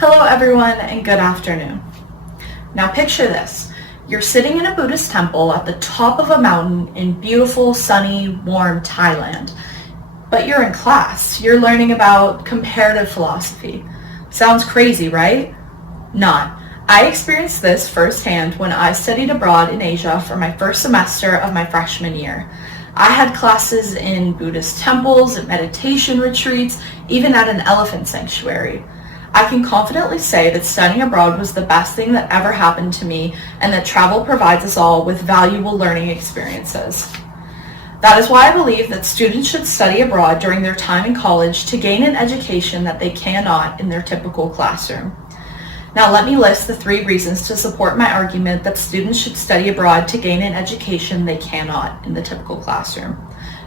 Hello everyone and good afternoon. Now picture this. You're sitting in a Buddhist temple at the top of a mountain in beautiful, sunny, warm Thailand. But you're in class. You're learning about comparative philosophy. Sounds crazy, right? Not. I experienced this firsthand when I studied abroad in Asia for my first semester of my freshman year. I had classes in Buddhist temples, at meditation retreats, even at an elephant sanctuary. I can confidently say that studying abroad was the best thing that ever happened to me, and that travel provides us all with valuable learning experiences. That is why I believe that students should study abroad during their time in college to gain an education that they cannot in their typical classroom. Now let me list the 3 reasons to support my argument that students should study abroad to gain an education they cannot in the typical classroom.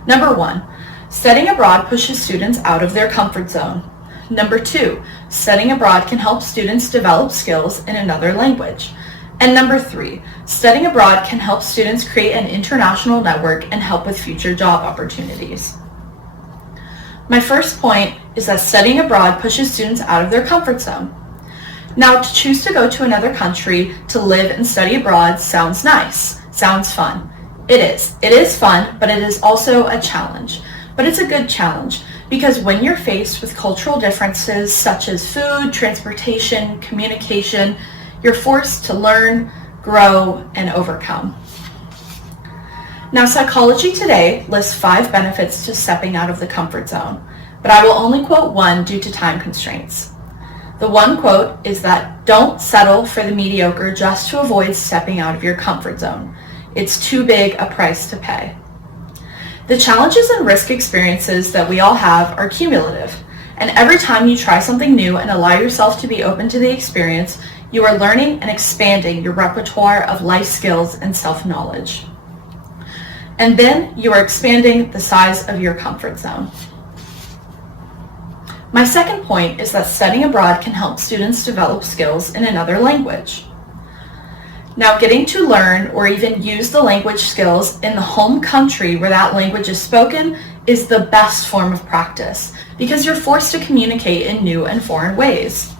Number 1, studying abroad pushes students out of their comfort zone. Number 2, studying abroad can help students develop skills in another language. And number 3, studying abroad can help students create an international network and help with future job opportunities. My first point is that studying abroad pushes students out of their comfort zone. Now, to choose to go to another country to live and study abroad sounds nice, sounds fun. It is. It is fun, but it is also a challenge. But it's a good challenge because when you're faced with cultural differences such as food, transportation, communication, you're forced to learn, grow, and overcome. Now, Psychology Today lists 5 benefits to stepping out of the comfort zone, but I will only quote one due to time constraints. The one quote is that don't settle for the mediocre just to avoid stepping out of your comfort zone. It's too big a price to pay. The challenges and risk experiences that we all have are cumulative, and every time you try something new and allow yourself to be open to the experience, you are learning and expanding your repertoire of life skills and self-knowledge. And then you are expanding the size of your comfort zone. My second point is that studying abroad can help students develop skills in another language. Now, getting to learn or even use the language skills in the home country where that language is spoken is the best form of practice because you're forced to communicate in new and foreign ways.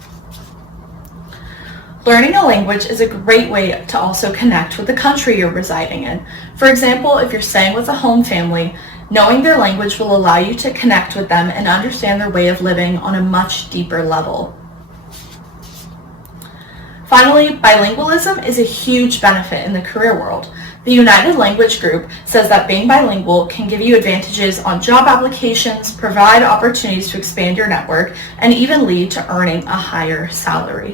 Learning a language is a great way to also connect with the country you're residing in. For example, if you're staying with a home family, knowing their language will allow you to connect with them and understand their way of living on a much deeper level. Finally, bilingualism is a huge benefit in the career world. The United Language Group says that being bilingual can give you advantages on job applications, provide opportunities to expand your network, and even lead to earning a higher salary.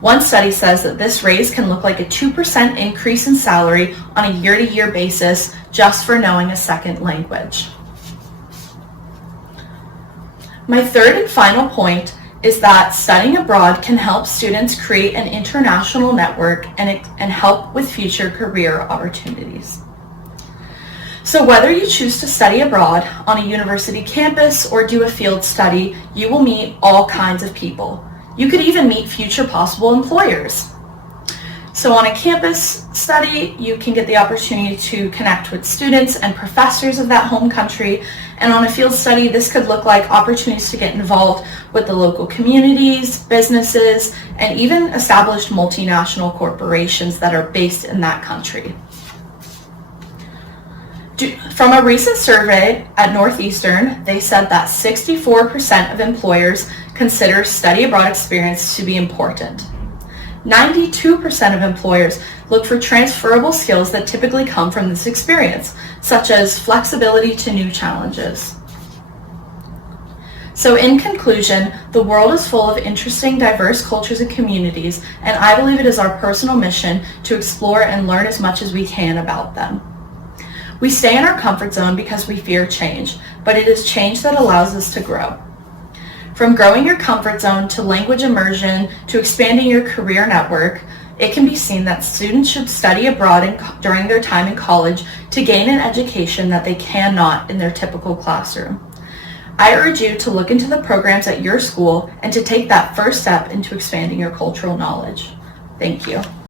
One study says that this raise can look like a 2% increase in salary on a year-to-year basis just for knowing a second language. My third and final point is that studying abroad can help students create an international network and help with future career opportunities. So whether you choose to study abroad on a university campus or do a field study, you will meet all kinds of people. You could even meet future possible employers. So on a campus study, you can get the opportunity to connect with students and professors of that home country. And on a field study, this could look like opportunities to get involved with the local communities, businesses, and even established multinational corporations that are based in that country. From a recent survey at Northeastern, they said that 64% of employers consider study abroad experience to be important. 92% of employers look for transferable skills that typically come from this experience, such as flexibility to new challenges. So in conclusion, the world is full of interesting, diverse cultures and communities, and I believe it is our personal mission to explore and learn as much as we can about them. We stay in our comfort zone because we fear change, but it is change that allows us to grow. From growing your comfort zone to language immersion to expanding your career network, it can be seen that students should study abroad during their time in college to gain an education that they cannot in their typical classroom. I urge you to look into the programs at your school and to take that first step into expanding your cultural knowledge. Thank you.